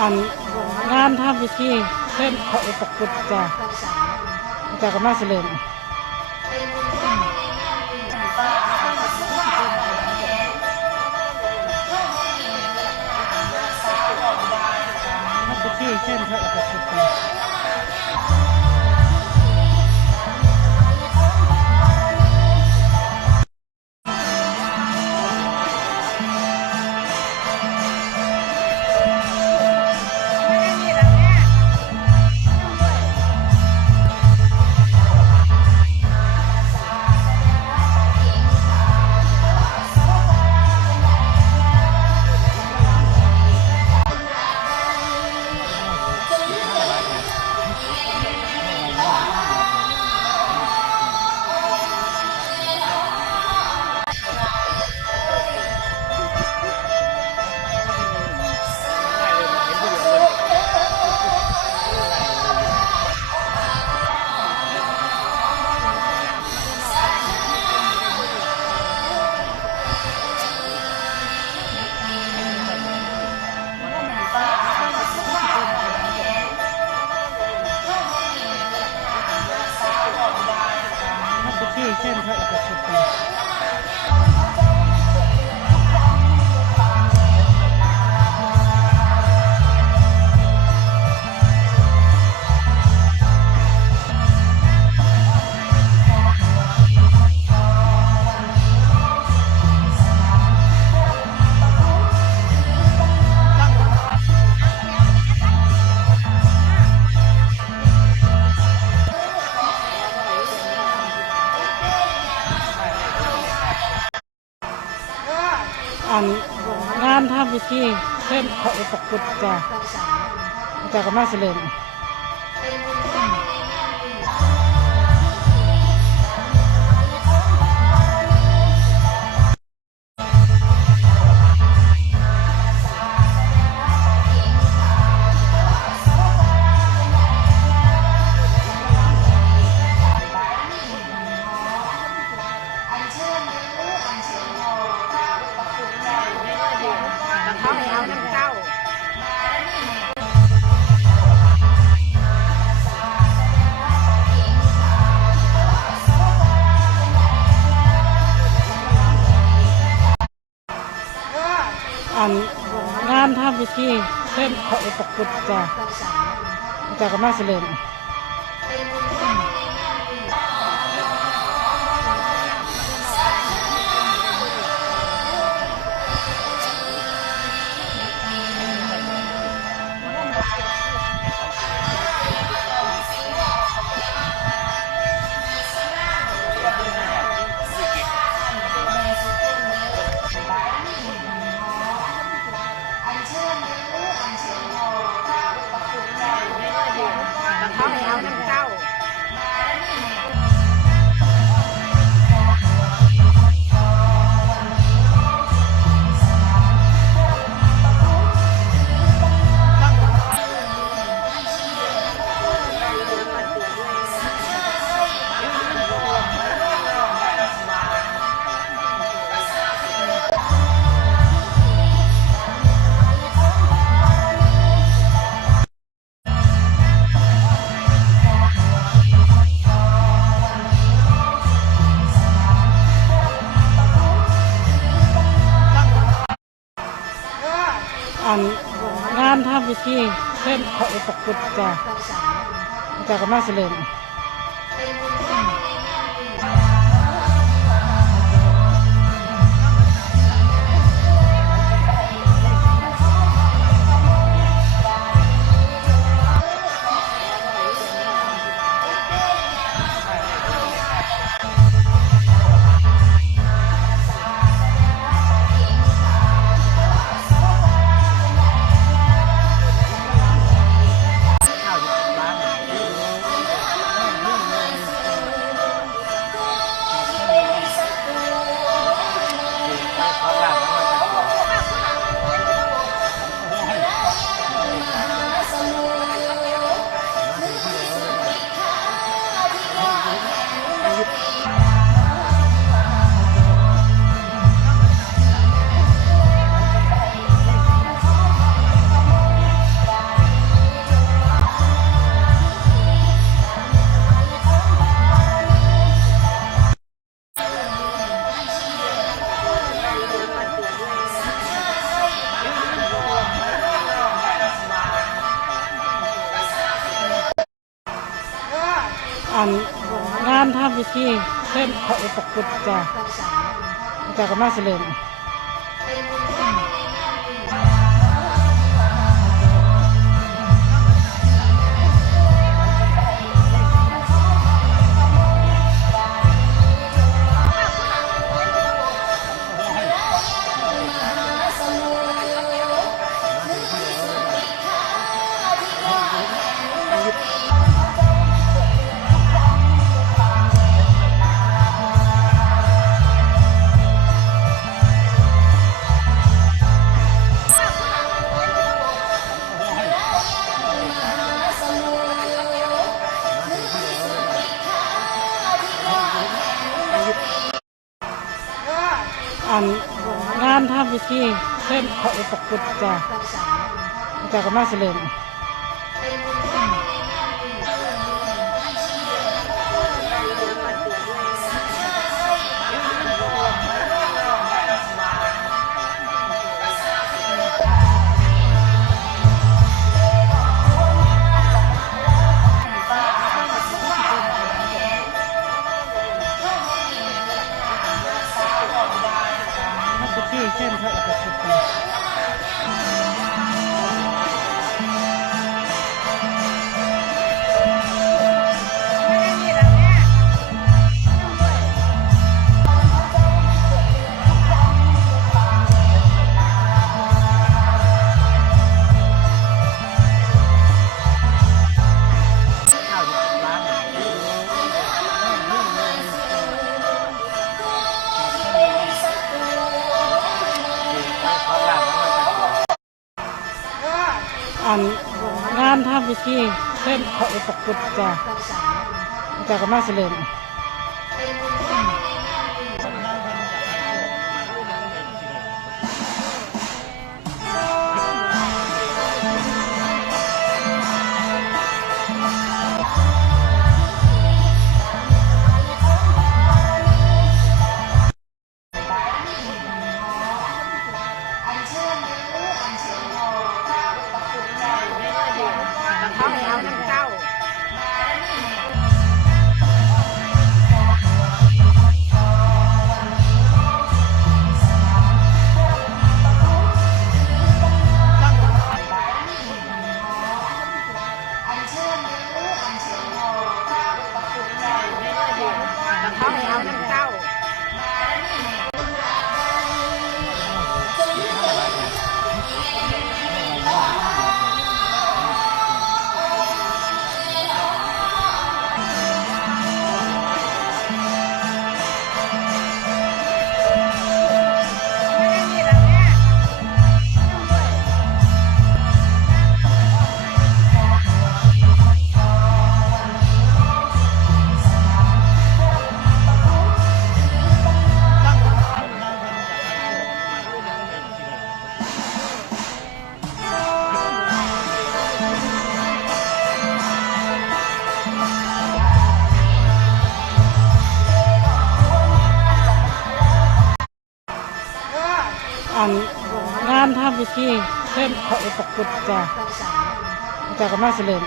อันงานทำพิธีเช่นพระอุปคุตจ้ะจากกำลังเสลิมพิธีเช่นพระอุปคุตจ้ะ ทำพิ อันงานทำพิธีเพิ่มพระอุปคุตจ้ะจากกำลังเสริม ทำพิธีเส้นพระอุปคุตจ้ะจากกำลังเสลิม ทำพิธีเส้นพระอุปคุตจ้ะจากมาเสลิม งานทำพิธีเช่นพระอุปคุตจ้ะจากมาเสลิม ทำพิธีเช่นพระอุปคุตจ้ะจากกมาเสลิม ทำพิธีเอันงานทำพิธีเช่นพระอุปคุตจ้ะจากกมาเสลิม อันงานทำพิธีเช่นพระอุปคุตจ้ะจากมาเสลิม